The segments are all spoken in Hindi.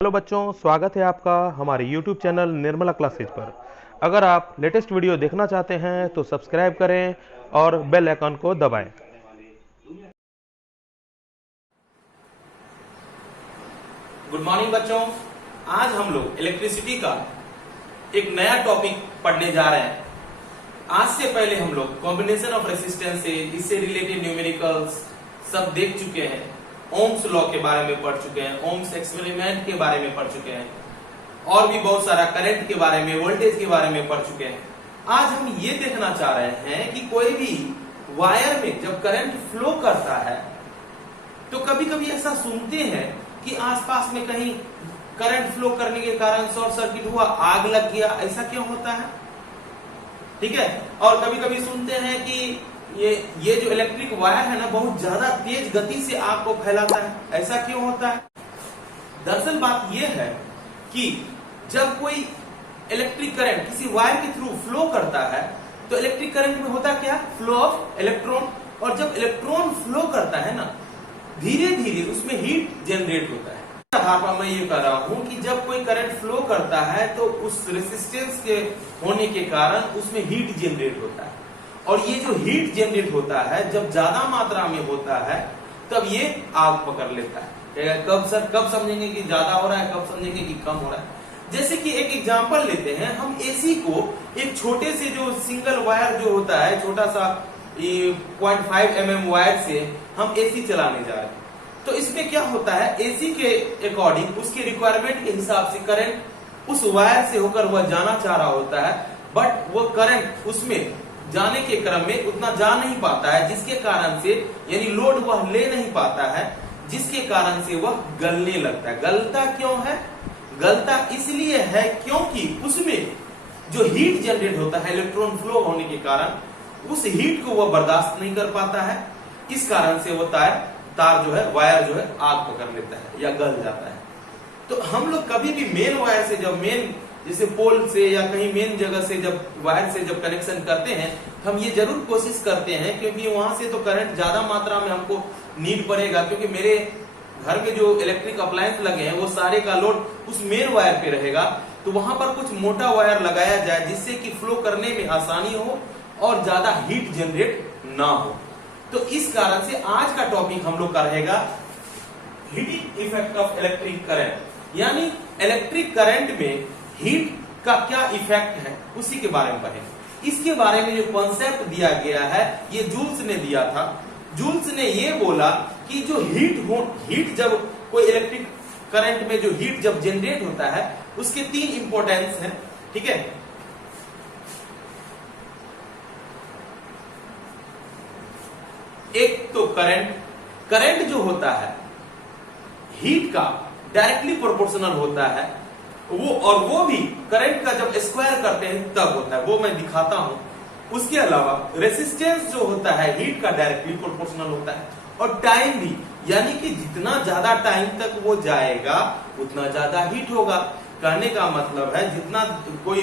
हेलो बच्चों, स्वागत है आपका हमारे YouTube चैनल निर्मला क्लासेज पर। अगर आप लेटेस्ट वीडियो देखना चाहते हैं तो सब्सक्राइब करें और बेल आइकन को दबाएं। गुड मॉर्निंग बच्चों। आज हम लोग इलेक्ट्रिसिटी का एक नया टॉपिक पढ़ने जा रहे हैं। आज से पहले हम लोग कॉम्बिनेशन ऑफ रेसिस्टेंस से इससे रिलेटेड न्यूमेरिकल्स सब देख चुके हैं। ओम्स लॉ के बारे में पढ़ चुके हैं, ओम्स एक्सपेरिमेंट के बारे में पढ़ चुके हैं और भी बहुत सारा करंट के बारे में, वोल्टेज के बारे में पढ़ चुके हैं। आज हम ये देखना चाह रहे हैं कि कोई भी वायर में जब करंट फ्लो करता है तो कभी कभी ऐसा सुनते हैं कि आसपास में कहीं करंट फ्लो करने के कारण शॉर्ट सर्किट हुआ, आग लग गया। ऐसा क्यों होता है? ठीक है। और कभी कभी सुनते हैं कि ये जो इलेक्ट्रिक वायर है ना, बहुत ज्यादा तेज गति से आग को फैलाता है। ऐसा क्यों होता है? दरअसल बात यह है कि जब कोई इलेक्ट्रिक करंट किसी वायर के थ्रू फ्लो करता है तो इलेक्ट्रिक करंट में होता क्या? Flow of electron. और जब इलेक्ट्रॉन फ्लो करता है ना, धीरे धीरे उसमें हीट जनरेट होता है। आधार पर मैं ये कह रहा हूं कि जब कोई करंट फ्लो करता है तो उस रेसिस्टेंस के होने के कारण उसमें हीट जनरेट होता है। और ये जो हीट जनरेट होता है जब ज्यादा मात्रा में होता है तब ये आग पकड़ लेता है। कब समझेंगे कि ज्यादा हो रहा है, कब समझेंगे कि कम हो रहा है? जैसे कि एक एग्जांपल लेते हैं। हम एसी को एक छोटे से जो सिंगल वायर जो होता है, छोटा सा 0.5 mm वायर से हम एसी चलाने जा रहे हैं। तो इसमें क्या होता है, एसी के अकॉर्डिंग उसके रिक्वायरमेंट के हिसाब से करंट उस वायर से होकर वह जाना चाह रहा होता है, बट वो करंट उसमें जाने के क्रम में उतना जा नहीं पाता है, जिसके कारण से यानी लोड वह ले नहीं पाता है, जिसके कारण से वह गलने लगता है। गलता क्यों है? गलता इसलिए है क्योंकि उसमें जो हीट जनरेट होता है इलेक्ट्रॉन फ्लो होने के कारण, उस हीट को वह बर्दाश्त नहीं कर पाता है। इस कारण से वो तार जो है, वायर जो है, आग पकड़ लेता है या गल जाता है। तो हम लोग कभी भी मेन वायर से, जब मेन जैसे पोल से या कहीं मेन जगह से जब वायर से जब कनेक्शन करते हैं, हम ये जरूर कोशिश करते हैं, क्योंकि वहां से तो करंट ज्यादा मात्रा में हमको नीड पड़ेगा, क्योंकि मेरे घर में जो इलेक्ट्रिक अप्लायंस लगे हैं वो सारे का लोड उस मेन वायर पे रहेगा। तो वहां पर कुछ मोटा वायर लगाया जाए जिससे कि फ्लो करने में आसानी हो और ज्यादा हीट जनरेट ना हो। तो इस कारण से आज का टॉपिक हम लोग का रहेगा heating effect of electric current, यानी इलेक्ट्रिक करंट में हीट का क्या इफेक्ट है उसी के बारे में पढ़ेंगे। इसके बारे में जो कॉन्सेप्ट दिया गया है ये जूल्स ने दिया था। जूल्स ने ये बोला कि जो हीट जब कोई इलेक्ट्रिक करंट में जो हीट जब जनरेट होता है उसके 3 इंपॉर्टेंस हैं। ठीक है। एक तो करंट जो होता है हीट का डायरेक्टली प्रोपोर्शनल होता है, वो भी करंट का जब स्क्वायर करते हैं तब होता है, वो मैं दिखाता हूं। उसके अलावा रेसिस्टेंस जो होता है हीट का डायरेक्टली प्रोपोर्शनल होता है, और टाइम भी, यानी कि जितना ज्यादा टाइम तक वो जाएगा उतना ज्यादा हीट होगा। कहने का मतलब है जितना कोई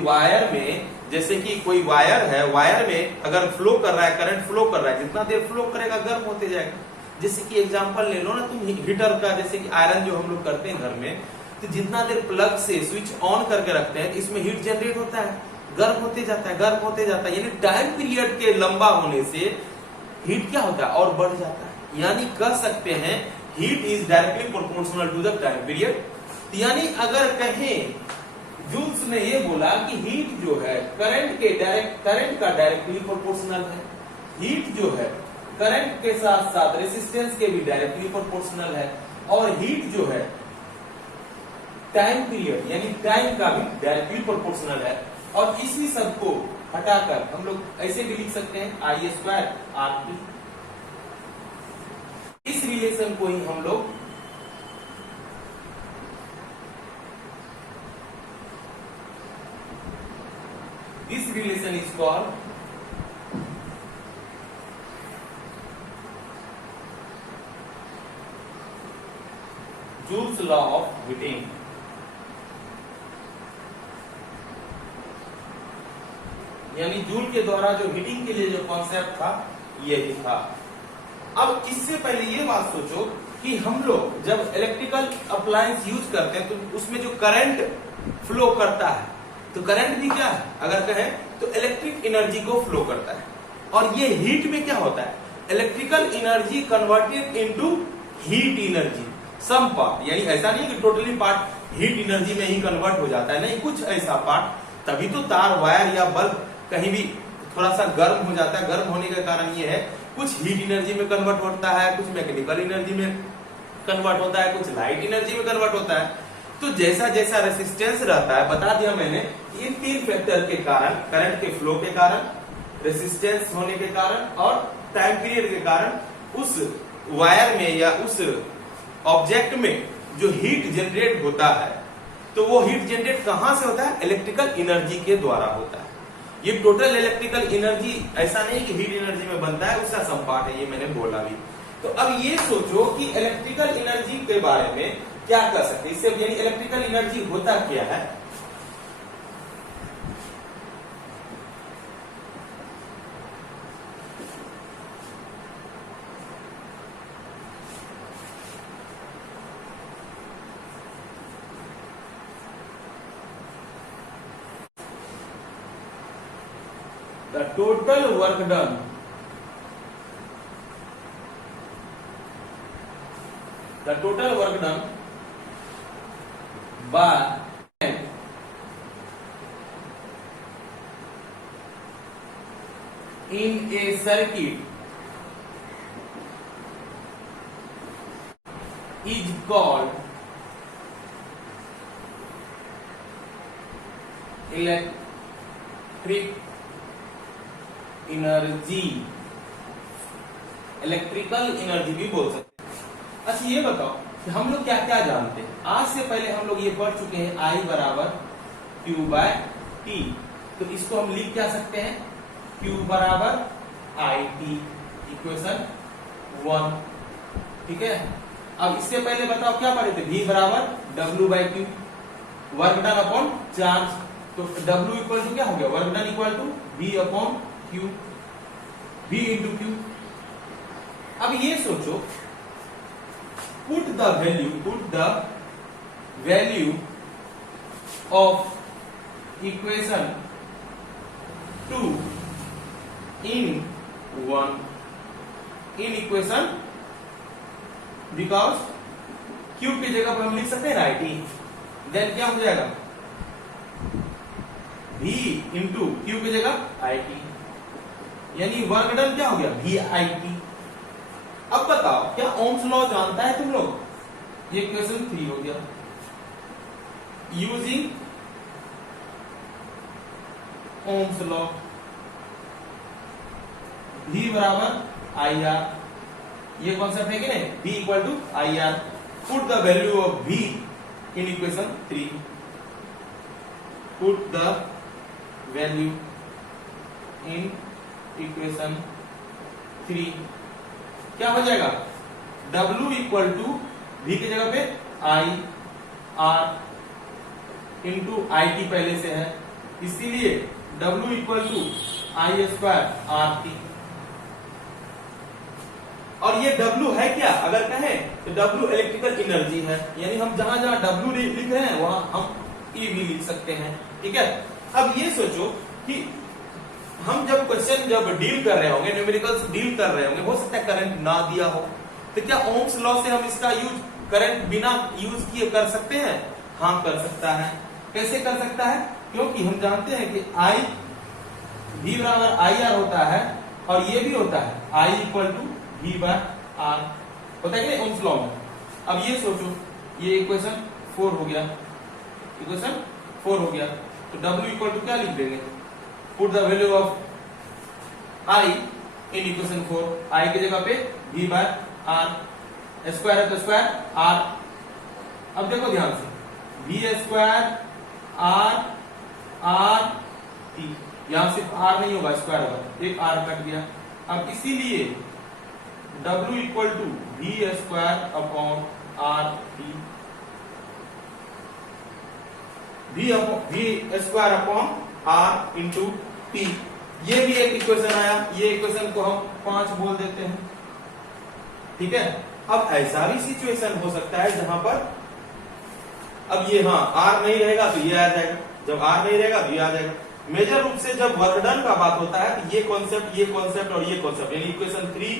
वायर में, जैसे कि कोई वायर है, वायर में अगर फ्लो कर रहा है, करंट फ्लो कर रहा है, जितना देर फ्लो करेगा गर्म होते जाएगा। जैसे कि एग्जांपल ले लो ना तुम हीटर का, जैसे कि आयरन जो हम लोग करते हैं घर में, तो जितना देर प्लग से स्विच ऑन करके रखते हैं इसमें हीट जनरेट होता है, गर्म होते जाता है, गर्म होते जाता है। यानी टाइम पीरियड के लंबा होने से हीट क्या होता है और बढ़ जाता है। यानी कह सकते हैं heat is directly proportional to the time period. यानी अगर कहें, जूल्स ने ये बोला कि हीट जो है करंट का डायरेक्टली प्रोपोर्शनल है। हीट जो है करंट के साथ साथ रेसिस्टेंस के भी डायरेक्टली प्रोपोर्शनल है, और हीट जो है टाइम पीरियड यानी टाइम का भी डायरेक्टली प्रोपोर्शनल है। और इसी सब को हटाकर हम लोग ऐसे भी लिख सकते हैं I² RT। इस रिलेशन को ही हम लोग this relation is called joules law of heating. यानी जूल के द्वारा जो हीटिंग के लिए जो कॉन्सेप्ट था यही था। अब इससे पहले ये बात सोचो कि हम लोग जब इलेक्ट्रिकल अप्लायंस यूज करते हैं तो उसमें जो करंट फ्लो करता है, तो करंट भी क्या है, अगर कहें तो इलेक्ट्रिक एनर्जी को फ्लो करता है। और ये हीट में क्या होता है, electrical energy converted into heat energy some part, यानी ऐसा नहीं कि टोटली पार्ट हीट एनर्जी में ही कन्वर्ट हो जाता है, नहीं, कुछ ऐसा पार्ट, तभी तो तार, वायर या बल्ब कहीं भी थोड़ा सा गर्म हो जाता है। गर्म होने का कारण ये है, कुछ हीट एनर्जी में कन्वर्ट होता है, कुछ मैकेनिकल एनर्जी में कन्वर्ट होता है, कुछ लाइट एनर्जी में कन्वर्ट होता है। तो जैसा जैसा रेसिस्टेंस रहता है, बता दिया मैंने, इन तीन फैक्टर के कारण, करंट के फ्लो के कारण, रेसिस्टेंस होने के कारण और टाइम पीरियड के कारण, उस वायर में या उस ऑब्जेक्ट में जो हीट जनरेट होता है, तो वो हीट जनरेट कहां से होता है, इलेक्ट्रिकल एनर्जी के द्वारा होता है। ये टोटल इलेक्ट्रिकल एनर्जी ऐसा नहीं कि हीट एनर्जी में बनता है, उसका सम पार्ट है, ये मैंने बोला भी। तो अब ये सोचो कि इलेक्ट्रिकल एनर्जी के बारे में क्या कर सकते हैं, इससे यानी इलेक्ट्रिकल एनर्जी होता क्या है। The total work done by in a circuit is called electric energy, electrical energy भी बोल सकते हैं। अच्छा ये बताओ कि हम लोग क्या क्या जानते हैं, आज से पहले हम लोग ये पढ़ चुके हैं I बराबर Q बाय T, तो इसको हम लिख क्या सकते हैं, Q बराबर IT, इक्वेशन 1, ठीक है। अब इससे पहले बताओ क्या पढ़े थे, V बराबर W by Q, work done upon charge, तो W इक्वल टू क्या हो गया, work done equal to V upon Q, V into Q। अब ये सोचो, put the value of equation 2 in equation, because Q की जगह पर हम लिख सकते हैं ना IT, देन क्या हो जाएगा, V इंटू Q की जगह IT, यानी वर्क डन क्या हो गया, VIT। अब बताओ क्या ओम्स लॉ जानता है तुम लोग, ये क्वेश्चन 3 हो गया। यूजिंग ओम्स लॉ, V बराबर IR, ये कॉन्सेप्ट है कि नहीं, V equal to IR, put the value of V in equation 3, put the value in equation 3, क्या हो जाएगा, W इक्वल टू V की जगह पे IR इंटू IT पहले से है, इसीलिए W equal to I square RT। और ये W है क्या, अगर कहें तो W इलेक्ट्रिकल एनर्जी है, यानी हम जहां जहां W लिख रहे हैं वहां हम E भी लिख सकते हैं, ठीक है। अब ये सोचो कि हम जब क्वेश्चन डील कर रहे होंगे, न्यूमेरिकल्स डील कर रहे होंगे, हो सकता है करंट ना दिया हो, तो क्या ओम्स लॉ से हम इसका यूज करंट बिना यूज किए कर सकते हैं, हाँ कर सकता है। कैसे कर सकता है, क्योंकि हम जानते हैं कि V बराबर IR होता है, और ये भी होता है I equal to V by R, होता है कि ओम्स लॉ में। अब ये सोचो, ये इक्वेशन 4 हो गया, इक्वेशन 4 हो गया, तो W इक्वल टू क्या लिख देंगे, put the value of I in equation 4, I की जगह पे V बाय R, स्क्वायर है तो स्क्वायर R। अब देखो ध्यान से, V स्क्वायर R T, यहां सिर्फ R नहीं होगा, स्क्वायर होगा, एक R कट गया। अब इसीलिए W equal to V square upon R T, V square upon R into T, ये भी एक इक्वेशन आया, ये इक्वेशन को हम 5 बोल देते हैं, ठीक है। अब ऐसा भी सिचुएशन हो सकता है जहां पर अब ये आर नहीं रहेगा तो ये आ जाएगा, जब आर नहीं रहेगा तो ये आ जाएगा। मेजर रूप से जब वर्क डन का बात होता है तो ये कॉन्सेप्ट और ये कॉन्सेप्ट यानी इक्वेशन 3,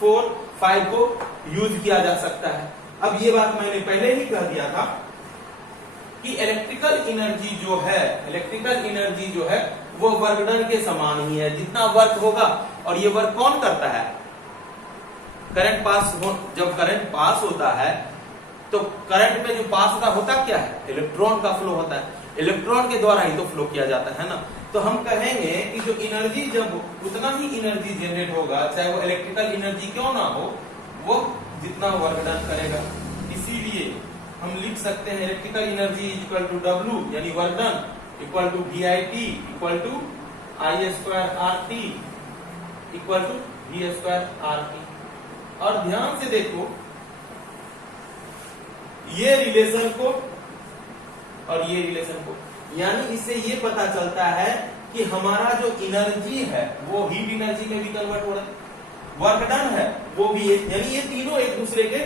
4, 5 को यूज किया जा सकता है। अब ये बात मैंने पहले ही कह दिया था कि इलेक्ट्रिकल एनर्जी जो है वो वर्क डन के समान ही है। जितना वर्क होगा, और ये वर्क कौन करता है? जब करंट पास होता है तो करंट में जो पास होता क्या है? इलेक्ट्रॉन का फ्लो होता है, इलेक्ट्रॉन के द्वारा ही तो फ्लो किया जाता है ना। तो हम कहेंगे कि जो एनर्जी, जब उतना ही एनर्जी जनरेट होगा, चाहे वो इलेक्ट्रिकल एनर्जी क्यों ना हो, वो जितना वर्क डन करेगा। इसीलिए हम लिख सकते हैं electrical energy equal to W यानी work done equal to VIT equal to I²RT equal to V²RT। और ध्यान से देखो ये रिलेशन को और ये रिलेशन को, यानी इससे ये पता चलता है कि हमारा जो एनर्जी है वो हीट एनर्जी में भी कन्वर्ट हो रहा है, वर्क डन है वो भी, यानी ये तीनों एक दूसरे के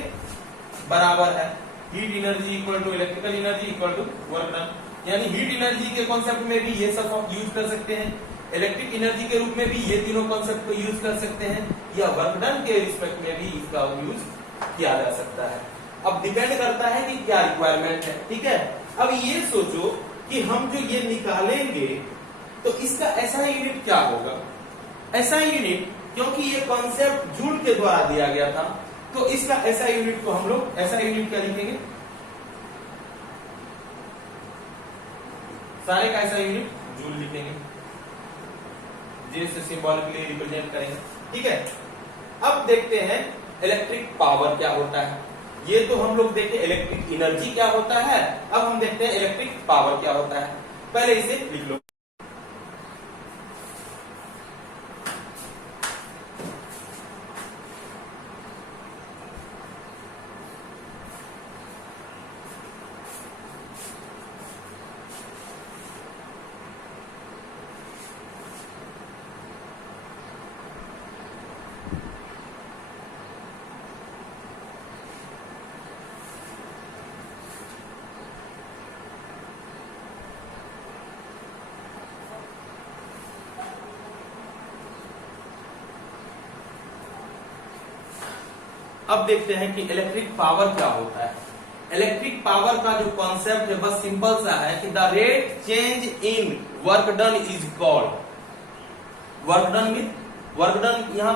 बराबर है। Heat energy equal to electrical energy equal to work done, यानी हीट एनर्जी के कॉन्सेप्ट में भी ये सब हम यूज कर सकते हैं, इलेक्ट्रिक एनर्जी के रूप में भी ये तीनों कॉन्सेप्ट को यूज कर सकते हैं, या वर्क डन के रिस्पेक्ट में भी इसका यूज किया जा सकता है। अब डिपेंड करता है कि क्या रिक्वायरमेंट है, ठीक है। अब ये सोचो कि हम जो ये निकालेंगे तो इसका ऐसा यूनिट क्या होगा? ऐसा यूनिट, क्योंकि ये कॉन्सेप्ट जूल के द्वारा दिया गया था, तो इसका ऐसा यूनिट को हम लोग ऐसा यूनिट क्या लिखेंगे? सारे का ऐसा यूनिट जूल लिखेंगे, जे से सिंबॉलिकली रिप्रेजेंट करेंगे, ठीक है। अब देखते हैं इलेक्ट्रिक पावर क्या होता है। ये तो हम लोग देखे इलेक्ट्रिक एनर्जी क्या होता है, अब हम देखते हैं इलेक्ट्रिक पावर क्या होता है। पहले इसे लिख लो। अब देखते हैं कि इलेक्ट्रिक पावर क्या होता है। इलेक्ट्रिक पावर का जो कॉन्सेप्ट है बस सिंपल सा है कि the rate change in work done is called work done with work done. यहाँ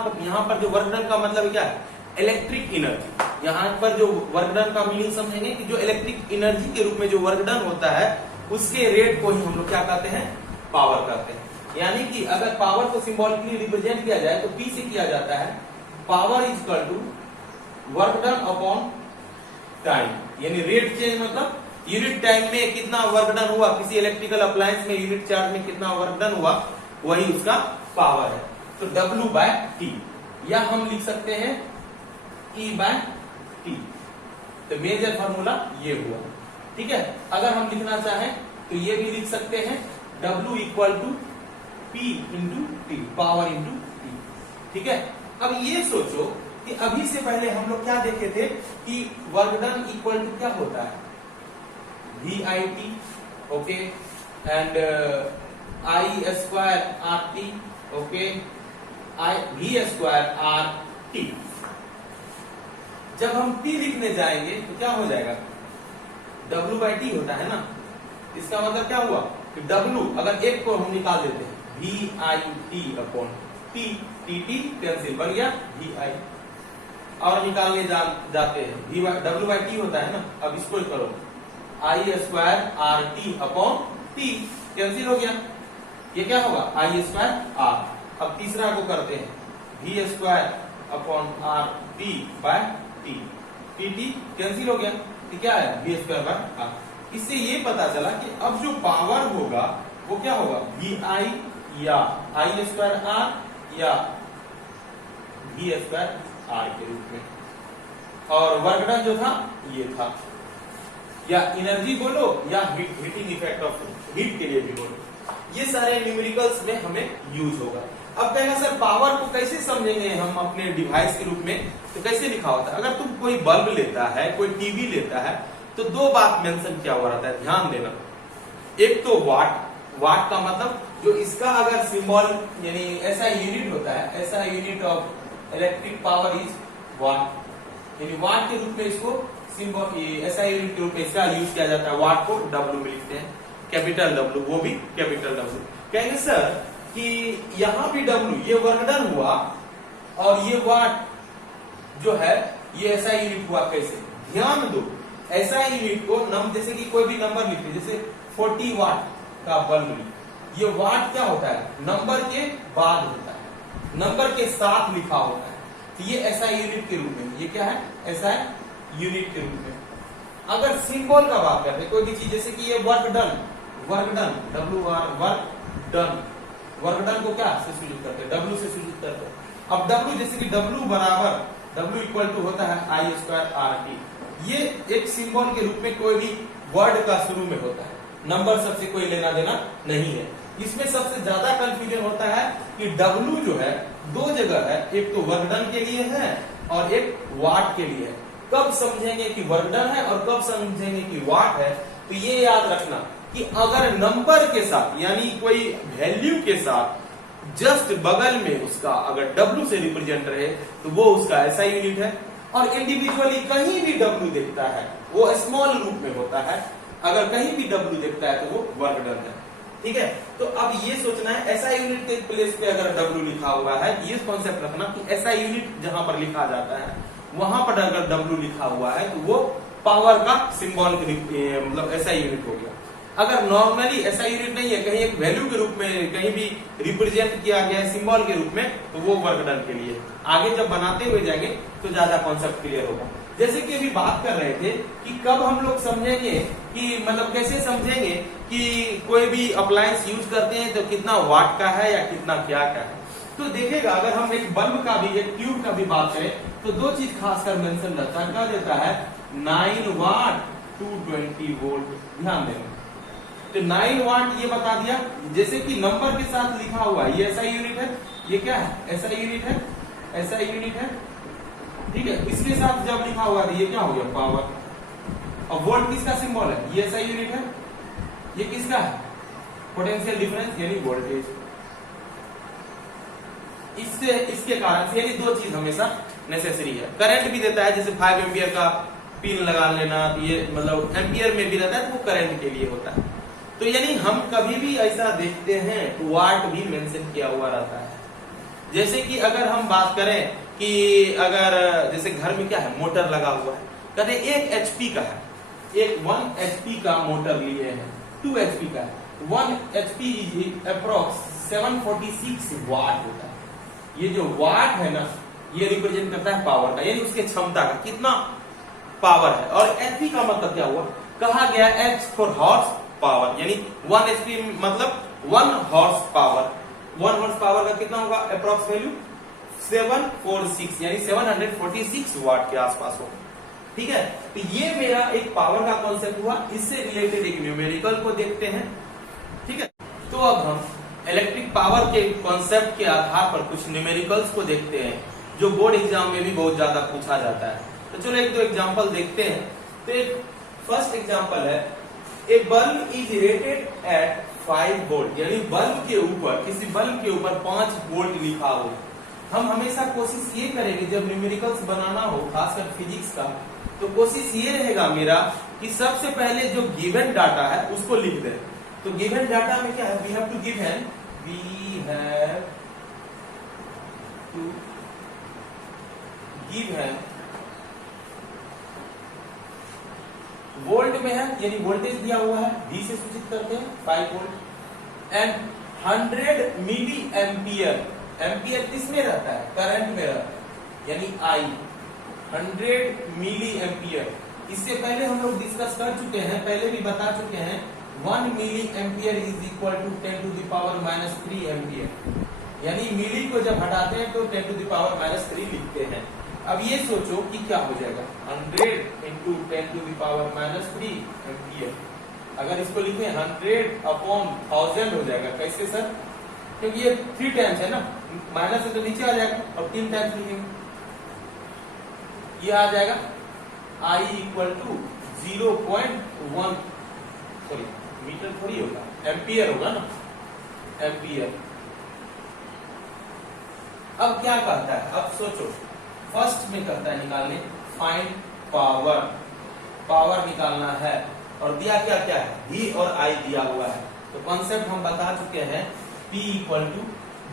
पर जो वर्क डन का मतलब क्या है? Electric energy. यहाँ पर जो वर्क डन का मीनिंग समझेंगे कि जो इलेक्ट्रिक एनर्जी के रूप में जो वर्क डन होता है उसके रेट को ही हम लोग क्या कहते हैं? पावर कहते हैं। यानी कि अगर पावर को सिंबॉलिकली रिप्रेजेंट किया जाए तो P से किया जाता है power is equal to work done upon time, यानी रेट चेंज मतलब यूनिट टाइम में कितना वर्क डन हुआ, किसी इलेक्ट्रिकल अप्लायंस में यूनिट चार्ज में कितना वर्क डन हुआ, वही उसका पावर है। तो W/T, या हम लिख सकते हैं E/T। तो मेजर फार्मूला ये हुआ, ठीक है। अगर हम लिखना चाहें तो ये भी लिख सकते हैं W equal to P into T, power into T, ठीक है। अब ये सोचो कि अभी से पहले हम लोग क्या देखे थे कि वर्क डन इक्वल टू क्या होता है? VIT, okay, and I²RT, okay, V²RT। जब हम P लिखने जाएंगे तो क्या हो जाएगा? W/T होता है ना। इसका मतलब क्या हुआ कि W अगर एक को हम निकाल देते हैं VIT upon T, TT cancel बन गया VI, और निकालने जाते हैं W/T होता है ना। अब इसको करो I²RT अपॉन T कैंसिल हो गया, ये क्या होगा? I²R। अब तीसरा को करते हैं V² upon RT/T, TT cancel हो गया, ये क्या है? V²/R। इससे ये पता चला कि अब जो पावर होगा वो क्या होगा? VI या I²R या V²R के रूप में, और वर्क डन जो था ये था, या एनर्जी बोलो या हीटिंग इफेक्ट ऑफ हीट के लिए भी बोलो, ये सारे न्यूमेरिकल्स में हमें यूज होगा। अब कहेगा सर पावर को कैसे समझेंगे हम अपने डिवाइस के रूप में, तो कैसे लिखा होता है? अगर तुम कोई बल्ब लेता है, कोई टीवी लेता है, तो दो बात मेंशन किया हुआ रहता है, ध्यान देना। एक तो वाट, वाट का मतलब जो इसका अगर सिंबल यानी ऐसा यूनिट होता है, ऐसा unit of electric power is what, यानी वाट के रूप में इसको सिंबल ऐसा यूनिट के रूप में इसका यूज किया जाता है। वाट को डब्ल्यू में लिखते हैं, कैपिटल डब्ल्यू, वो भी कैपिटल डब्ल्यू। कहेंगे सर कि यहां भी डब्ल्यू ये वर्क डन हुआ और ये वाट जो है ये ऐसा यूनिट हुआ, कैसे? ध्यान दो, ऐसा यूनिट को जैसे कि कोई भी नंबर लिखे, जैसे 40 वाट का बल्ब, ये वाट क्या होता है? नंबर के बाद होता है, नंबर के साथ लिखा होता है, तो ये ऐसा यूनिट के रूप में, ये क्या है? ऐसा यूनिट के रूप में। अगर सिंबल का बात करते हैं, कोई भी चीज, जैसे कि ये work done, work done, W R, work done, work done को क्या से सूचित करते हैं? डब्ल्यू से सूचित करते हैं। अब डब्ल्यू, जैसे कि डब्ल्यू बराबर, डब्ल्यू इक्वल टू होता है आई स्क्वायर आर टी, ये एक सिंबल के रूप में कोई भी वर्ड का शुरू में होता है, नंबर सबसे कोई लेना देना नहीं है। इसमें सबसे ज्यादा कंफ्यूजन होता है कि डब्ल्यू जो है दो जगह है, एक तो वर्क डन के लिए है और एक वाट के लिए है। कब समझेंगे कि वर्क डन है और कब समझेंगे कि वाट है? तो ये याद रखना कि अगर नंबर के साथ यानी कोई वैल्यू के साथ जस्ट बगल में उसका अगर डब्ल्यू से रिप्रेजेंट रहे तो वो उसका ऐसा यूनिट है, और इंडिविजुअली कहीं भी डब्ल्यू देखता है वो स्मॉल रूप में होता है, अगर कहीं भी डब्ल्यू देखता है तो वो वर्क डन है। ठीक है, तो अब ये सोचना है ऐसा यूनिट के प्लेस पे अगर डब्ल्यू लिखा हुआ है, ये कॉन्सेप्ट रखना कि ऐसा यूनिट जहां पर लिखा जाता है वहां पर अगर डब्ल्यू लिखा हुआ है तो वो पावर का सिंबल, मतलब ऐसा यूनिट हो गया। अगर नॉर्मली ऐसा यूनिट नहीं है, कहीं एक वैल्यू के रूप में कहीं भी रिप्रेजेंट किया गया है सिंबल के रूप में, तो वो वर्क डन के लिए। आगे जब बनाते हुए जाएंगे तो ज्यादा कॉन्सेप्ट क्लियर होगा। जैसे कि अभी बात कर रहे थे कि कब हम लोग समझेंगे कि मतलब कैसे समझेंगे कि कोई भी अप्लायंस यूज करते हैं तो कितना वाट का है या कितना क्या का है। तो देखिएगा, अगर हम एक बल्ब का भी, एक ट्यूब का भी बात करें तो दो चीज खासकर मेंशन रहता है, क्या देता है? 9 वाट 220 वोल्ट। ध्यान देना, तो 9 वाट ये बता दिया, जैसे कि नंबर के साथ लिखा हुआ है, ये ऐसा यूनिट है, ये क्या है? ऐसा यूनिट है, ऐसा यूनिट है। ठीक है, इसके साथ जब लिखा हुआ है ये क्या हो गया? पावर। और वोल्ट किसका सिंबल है? ये ऐसा यूनिट है, ये किसका है? पोटेंशियल डिफरेंस यानी वोल्टेज। इससे इसके कारण से यानी दो चीज हमेशा नेसेसरी है। करंट भी देता है, जैसे 5 एम्पियर का पिन लगा लेना, ये मतलब एम्पियर में भी रहता है तो वो करंट के लिए होता है। तो यानी हम कभी भी ऐसा देखते हैं तो वाट भी मेंशन किया हुआ रहता है। जैसे कि अगर हम बात करें कि अगर जैसे घर में क्या है, मोटर लगा हुआ है, कहते हैं 1 HP का है, एक 1 HP का मोटर लिए हैं, 2 HP का है, 1 HP इज अप्रोक्स 746 वाट होता है। ये जो वाट है ना, ये रिप्रेजेंट करता है पावर का, यानी उसके क्षमता का कितना पावर है। और HP का मतलब क्या हुआ? कहा गया H फॉर हॉर्स पावर, यानी 1 HP मतलब 1 हॉर्स पावर। 1 हॉर्स पावर का कितना होगा? अप्रोक्स वैल्यू 746 यानी 746 वाट के आसपास होगा। ठीक है, तो ये मेरा एक पावर का कॉन्सेप्ट हुआ। इससे रिलेटेड एक न्यूमेरिकल को देखते हैं। ठीक है, तो अब हम इलेक्ट्रिक पावर के कॉन्सेप्ट के आधार पर कुछ न्यूमेरिकल्स को देखते हैं जो बोर्ड एग्जाम में भी बहुत ज्यादा पूछा जाता है। तो चलो एक दो एग्जांपल देखते हैं। तो एक फर्स्ट एग्जांपल है, a bulb is rated at 5 volt, यानी बल्ब के ऊपर, किसी बल्ब के ऊपर 5 वोल्ट लिखा हो। हम हमेशा कोशिश ये करेंगे जब न्यूमेरिकल्स बनाना हो, खासकर फिजिक्स का, तो कोशिश ये रहेगा मेरा कि सबसे पहले जो गिवन डाटा है उसको लिख दें। तो गिवन डाटा में क्या है? वी हैव टू गिव है वोल्ट में है, यानी वोल्टेज दिया हुआ है, V से सूचित करते हैं 5 volt, and 100 milliampere. Ampere किसमें रहता है? करंट में रहता है, यानी I 100 मिली एम्पियर। इससे पहले हम लोग डिस्कस कर चुके हैं, पहले भी बता चुके हैं, 1 milliampere is equal to 10 to the power -3 ampere, यानी मिली को जब हटाते हैं तो 10 टू द पावर -3 लिखते हैं। अब ये सोचो कि क्या हो जाएगा, 100 into 10 to the power -3 ampere. अगर इसको लिखें 100 अपॉन 1000 हो जाएगा। कैसे सर? क्योंकि ये 3 टाइम्स है ना, माइनस से तो नीचे आ जाएगा और 3 टाइम्स लिखेंगे, ये आ जाएगा I equal to 0.1, sorry meter थोड़ी होगा, एम्पियर होगा ना, एम्पियर। अब क्या कहता है, अब सोचो, फर्स्ट में कहता है निकालने फाइंड पावर, पावर निकालना है और दिया क्या क्या है, V और I दिया हुआ है। तो कॉन्सेप्ट हम बता चुके हैं, P इक्वल टू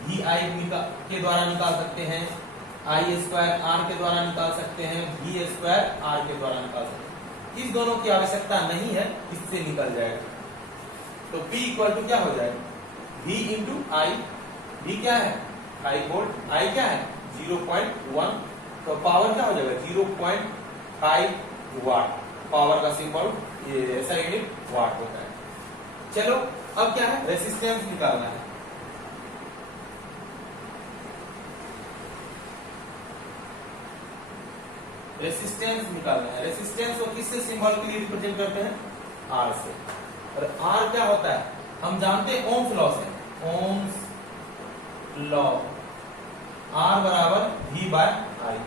VI के द्वारा निकाल सकते हैं, I स्क्वायर R के द्वारा निकाल सकते हैं, V स्क्वायर R के द्वारा निकाल सकते हैं। इस दोनों की आवश्यकता नहीं है, इससे निकल जाएगा। तो P इक्वल टू क्या हो जाएगा, V इंटू I, V क्या है 5 वोल्ट, I क्या है 0.1, तो पावर क्या हो जाएगा 0.5 वाट। पावर का सिंबल ये ऐसा यूनिट वाट होता है। चलो अब क्या है, रेसिस्टेंस निकालना है। रेसिस्टेंस निकालना है। रेसिस्टेंस को किससे सिंबॉलिकली रिप्रेजेंट करते हैं, R से। और R क्या होता है, हम जानते हैं ओम्स लॉ से, ओम्स लॉ, R बराबर V by I,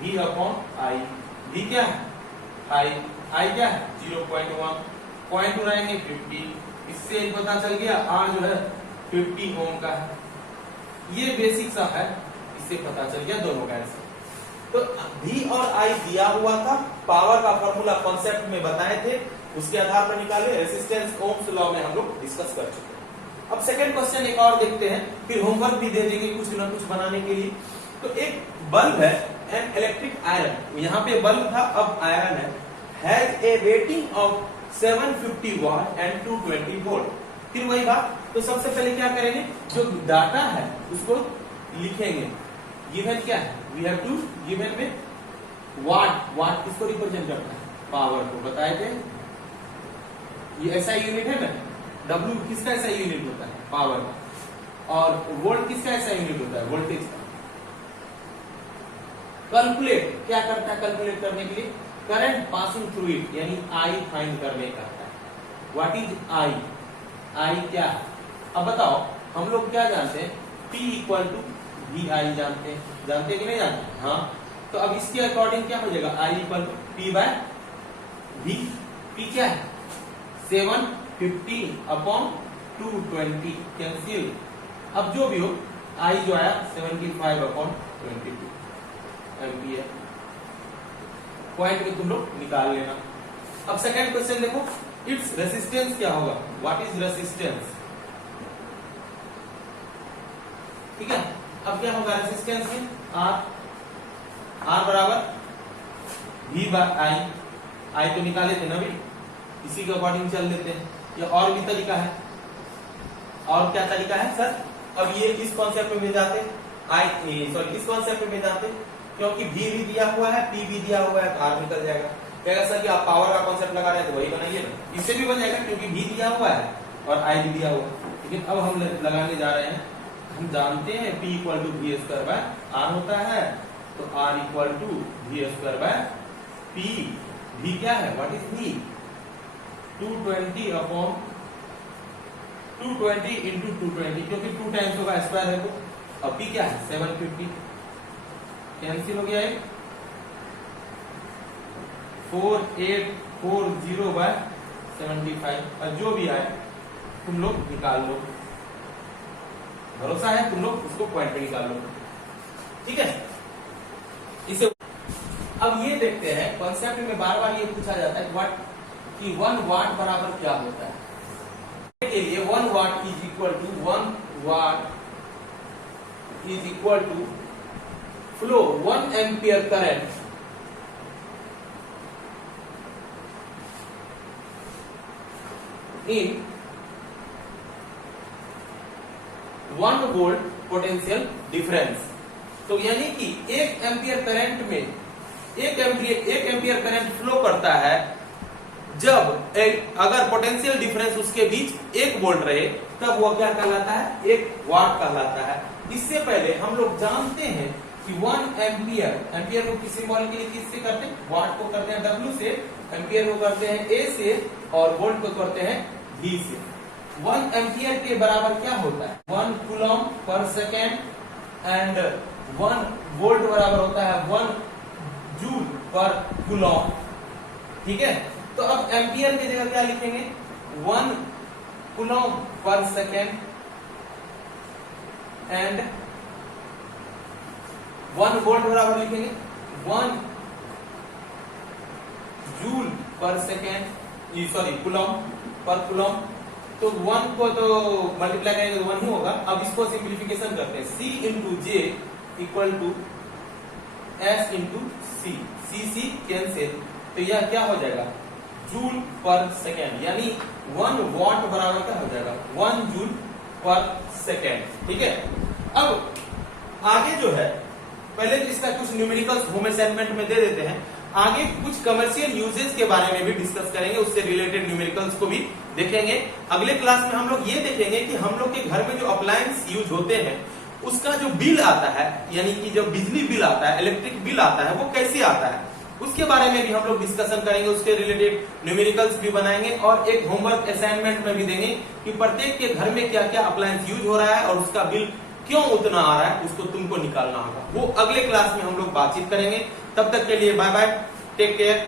V upon I। V क्या है I क्या है 0.1, पॉइंट उड़ाएंगे 50, इससे पता चल गया R जो है 50 ओम का है। ये बेसिक सा है, इससे पता चल गया दोनों का आंसर। तो V और I दिया हुआ था, पावर का फॉर्मूला कॉन्सेप्ट में बताए थे, उसके आधार पर निकाले। रेसिस्टेंस ओम्स लॉ में हम लोग डिस्कस कर चुके हैं। अब सेकंड क्वेश्चन एक और देखते हैं, फिर होमवर्क भी दे देंगे कुछ ना कुछ बनाने के लिए। तो एक बल्ब है, एन इलेक्ट्रिक आयरन, यहाँ पे बल्ब था अब आयरन है, has a rating of 750 watt and 220 volt. फिर वही बात, तो सबसे पहले क्या करेंगे, जो डाटा है उसको लिखेंगे। गिवन क्या है, वी हैव टू गिवन में वाट, वाट किसको रिप्रेजेंट करता है, पावर को बताए थे। ये ऐसा यूनिट है ना, W किसका ऐसा यूनिट होता है, पावर का, और वोल्ट किसका ऐसा यूनिट होता है, वोल्टेज का। कैलकुलेट क्या करता है, कैलकुलेट करने के लिए करंट पासिंग थ्रू इट, यानी I फाइंड करने का है। व्हाट इज I, I क्या है, अब बताओ हम लोग क्या जानते हैं, P इक्वल टू VI जानते हैं, जानते कि नहीं जानते, हाँ। तो अब इसके अकॉर्डिंग क्या हो जाएगा, I equal to P by V। P क्या है 750 अपॉन 220, कैंसिल। अब जो भी हो I जो आया 75 अपॉन 22 एम्पियर। पॉइंट में तुम लोग निकाल लेना। अब सेकंड क्वेश्चन देखो, इट्स रेसिस्टेंस क्या होगा, व्हाट इज रेसिस्टेंस, ठीक है। अब क्या होगा रेसिस्टेंस में, R बराबर V बाय I तो निकाले थे ना भी, इसी के अकॉर्डिंग चल लेते हैं। ये और भी तरीका है, और क्या तरीका है सर, अब ये इस कॉन्सेप्ट में जाते, इस कॉन्सेप्ट में जाते, क्योंकि V भी दिया हुआ है, P भी दिया हुआ है, R निकल जाएगा। कहेगा सर कि आप पावर का कॉन्सेप्ट लगा रहे हैं, तो वही बनाइए ना, इससे भी बन जाएगा क्योंकि V दिया हुआ है और I भी दिया हुआ है। लेकिन अब हम लगाने जा रहे हैं, हम जानते हैं P equal to V square by R होता है, तो R equal to V square by P। V क्या है, what is V, 220 upon 220 into 220, क्योंकि 2 टाइम्स होगा स्क्वायर है तो। अब P क्या है 750, कैंसिल हो गया, 4840 बाय 75, और जो भी आए तुम लोग निकाल लो, भरोसा है तुम लोग उसको पॉइंट पे निकाल लो, ठीक है। इसे अब ये देखते हैं, कॉन्सेप्ट में बार बार ये पूछा जाता है कि 1 वाट बराबर क्या होता है। के लिए 1 watt is equal to 1 watt is equal to flow 1 ampere current in 1 volt potential difference. तो यानी कि 1 एम्पियर करंट में 1 एम्पियर करंट फ्लो करता है जब अगर पोटेंशियल डिफरेंस उसके बीच 1 वोल्ट रहे, तब वो क्या कहलाता है, 1 वाट कहलाता है। इससे पहले हम लोग जानते हैं कि 1 एम्पियर को किसी सिंबल के लिए किससे करते हैं, वाट को करते हैं W से, एम्पियर को करते हैं A से, और वोल्ट को करते हैं V से। 1 एम्पियर के बराबर क्या होता है 1 coulomb per second and 1 volt बराबर होता है 1 जूल पर कूलम। ठीक है, तो अब एम्पियर की जगह क्या लिखेंगे 1 coulomb per second and 1 volt बराबर लिखेंगे 1 जूल पर second, sorry coulomb per coulomb. तो 1 को तो मल्टीप्लाई करेंगे तो 1 ही होगा। अब इसको सिंप्लीफिकेशन करते हैं, C into J equal to S into C, C cancel, तो यह क्या हो जाएगा जूल पर सेकेंड, यानी 1 वॉट बराबर क्या हो जाएगा 1 जूल पर सेकेंड। ठीक है, अब आगे जो है पहले तो इसका कुछ न्यूमेरिकल्स होम असाइनमेंट में दे देते हैं, आगे कुछ कमर्शियल यूजेस के बारे में भी डिस्कस करेंगे, उससे रिलेटेड न्यूमेरिकल्स को भी देखेंगे। अगले क्लास में हम लोग ये देखेंगे कि हम लोग के घर में जो अप्लायंस यूज होते हैं उसका जो बिल आता है, यानी कि जो बिजली बिल आता है, इलेक्ट्रिक बिल आता है, वो कैसे आता है, उसके बारे में भी हम लोग डिस्कशन करेंगे, उसके रिलेटेड न्यूमेरिकल्स भी बनाएंगे और एक होमवर्क असाइनमेंट में भी देंगे कि प्रत्येक के घर में क्या क्या अप्लायंस यूज हो रहा है और उसका बिल क्यों उतना आ रहा है, उसको तुमको निकालना होगा। वो अगले क्लास में हम लोग बातचीत करेंगे। तब तक के लिए बाय बाय, टेक केयर।